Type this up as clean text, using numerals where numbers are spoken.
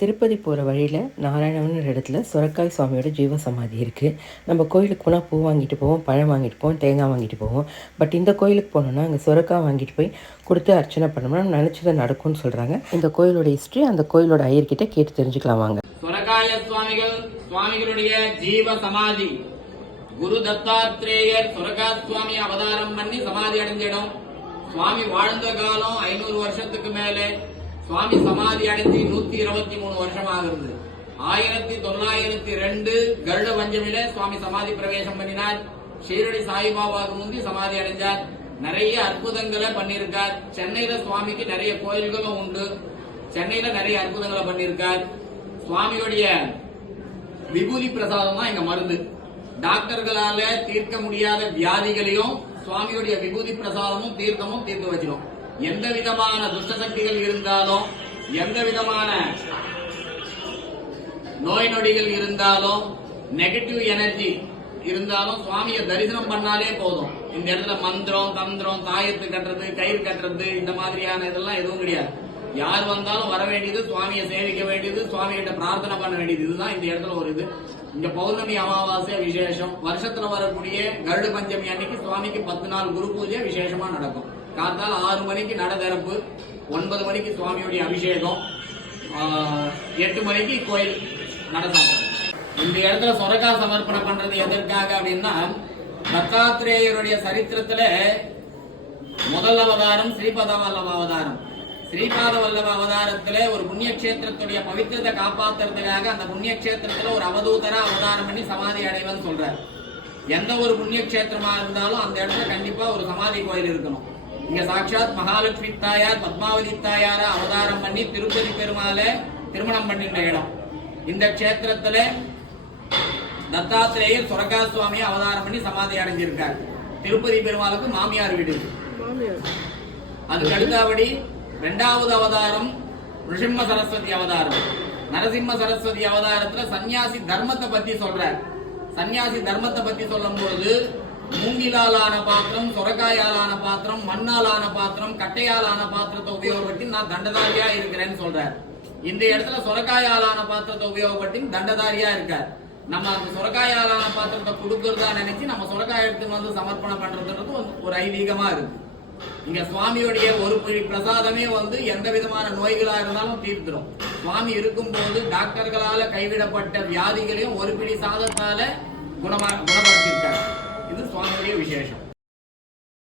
திருப்பதி போகிற வழியில் நாராயணவன் இடத்துல சுரக்காய் சுவாமியோட ஜீவ சமாதி இருக்குது. நம்ம கோயிலுக்கு போனால் பூ வாங்கிட்டு போவோம், பழம் வாங்கிட்டு போவோம், தேங்காய் வாங்கிட்டு போவோம். பட் இந்த கோயிலுக்கு போனோன்னா அங்கே சுரக்காய் வாங்கிட்டு போய் கொடுத்து அர்ச்சனை பண்ணோம்னா நினச்சது நடக்கும்னு சொல்கிறாங்க. இந்த கோயிலோட ஹிஸ்ட்ரி அந்த கோயிலோட ஐயர்கிட்ட கேட்டு தெரிஞ்சுக்கலாம் வாங்க. சுரக்காய சுவாமிகளுடைய ஜீவ சமாதி குரு தத்தாத்ரேயர் சுரகா சுவாமி அவதாரம் பண்ணி சமாதி அடைஞ்ச இடம். சுவாமி வாழ்ந்த காலம் 500 வருஷத்துக்கு மேலே. சுவாமி சமாதி அடைஞ்சி 123 வருஷம் ஆகிறது. 1902 கருட பஞ்சமில சுவாமி சமாதி பிரவேசம் பண்ணினார். ஷீரடி சாய்பாபாவுக்கு முந்தி சமாதி அடைஞ்சார். நிறைய அற்புதங்களை பண்ணியிருக்கார். சென்னையில சுவாமிக்கு நிறைய கோயில்களும் உண்டு. சென்னையில நிறைய அற்புதங்களை பண்ணியிருக்கார். சுவாமியுடைய விபூதி பிரசாதம் தான் இங்க மருந்து. டாக்டர்களால தீர்க்க முடியாத வியாதிகளையும் சுவாமியுடைய விபூதி பிரசாதமும் தீர்க்கமும் தீர்த்து வச்சிடும். எந்த விதமான துஷ்ட சக்திகள் இருந்தாலும், எந்த விதமான நோய் நொடிகள் இருந்தாலும், நெகட்டிவ் எனர்ஜி இருந்தாலும் சுவாமியை தரிசனம் பண்ணாலே போதும். இந்த இடத்துல மந்திரம், தந்திரம், தாயத்து கட்டுறது, கயிறு கட்டுறது இந்த மாதிரியான இதெல்லாம் எதுவும் கிடையாது. யார் வந்தாலும் வர வேண்டியது, சுவாமியை சேவிக்க வேண்டியது, சுவாமி கிட்ட பிரார்த்தனை பண்ண வேண்டியது. இதுதான் இந்த இடத்துல ஒரு இது. இங்க பௌர்ணமி அமாவாசை விசேஷம். வருஷத்துல வரக்கூடிய கருட பஞ்சமி அன்னைக்கு சுவாமிக்கு 10 நாள் குரு பூஜை விசேஷமா நடக்கும். காத்தால் 6 மணிக்கு நட திறப்பு, 9 மணிக்கு சுவாமியுடைய அபிஷேகம், 8 மணிக்கு கோயில் நடசாட்டம். இந்த இடத்துல சொரக்கா சமர்ப்பணம் பண்றது எதற்காக அப்படின்னா, தத்தாத்திரேயருடைய சரித்திரத்துல முதல் அவதாரம் ஸ்ரீபாத வல்லப அவதாரம். ஸ்ரீபாத வல்லப அவதாரத்துல ஒரு புண்ணிய கஷேத்திரத்துடைய பவித்திரத்தை காப்பாத்துறதுக்காக அந்த புண்ணிய கஷேத்திரத்துல ஒரு அவதூதரா அவதாரம் பண்ணி சமாதி அடைவன்னு சொல்றார். எந்த ஒரு புண்ணிய கஷேத்திரமா இருந்தாலும் அந்த இடத்துல கண்டிப்பா ஒரு சமாதி கோயில் இருக்கணும். இங்க சாட்சாத் மகாலட்சுமி தாயார் பத்மாவதி தாயார அவதாரம் பண்ணி திருப்பதி பெருமாளை திருமணம் பண்ணின்ற இடம். இந்த கஷேத்திரத்துல தத்தாத்திரேயர் சுரகா சுவாமியை அவதாரம் பண்ணி சமாதி அடைஞ்சிருக்கார். திருப்பதி பெருமாளுக்கு மாமியார் வீடு. அதுக்கு அடுத்தபடி 2வது அவதாரம் ரிஷிம்ம சரஸ்வதி அவதாரம். நரசிம்ம சரஸ்வதி அவதாரத்துல சன்னியாசி தர்மத்தை பத்தி சொல்றார். சன்னியாசி தர்மத்தை பத்தி சொல்லும் பொழுது மூங்கிலாலான பாத்திரம், சொரக்காயாலான பாத்திரம், மண்ணாலான பாத்திரம், கட்டையாலான பாத்திரத்தை உபயோகப்படுத்தி நான் தண்டதாரியா இருக்கிறேன்னு சொல்றார். இந்த இடத்துல சொரக்காயாலான பாத்திரத்தை உபயோகப்படுத்தி தண்டதாரியா இருக்கார். நம்ம அந்த சொரக்காயாலான பாத்திரத்தை கொடுக்கறதா நினைச்சு நம்ம சொரக்காய் எடுத்து வந்து சமர்ப்பணம் பண்றதுன்றது ஒரு ஐதீகமா இருக்கு. இங்க சுவாமியுடைய ஒரு பிடி பிரசாதமே எந்த விதமான நோய்களா இருந்தாலும் தீர்த்துடும். சுவாமி இருக்கும் போது டாக்டர்களால கைவிடப்பட்ட வியாதிகளையும் ஒரு பிடி சாதத்தால குணப்படுத்தியிருக்காரு. இது சுவாமியுடைய விசேஷம்.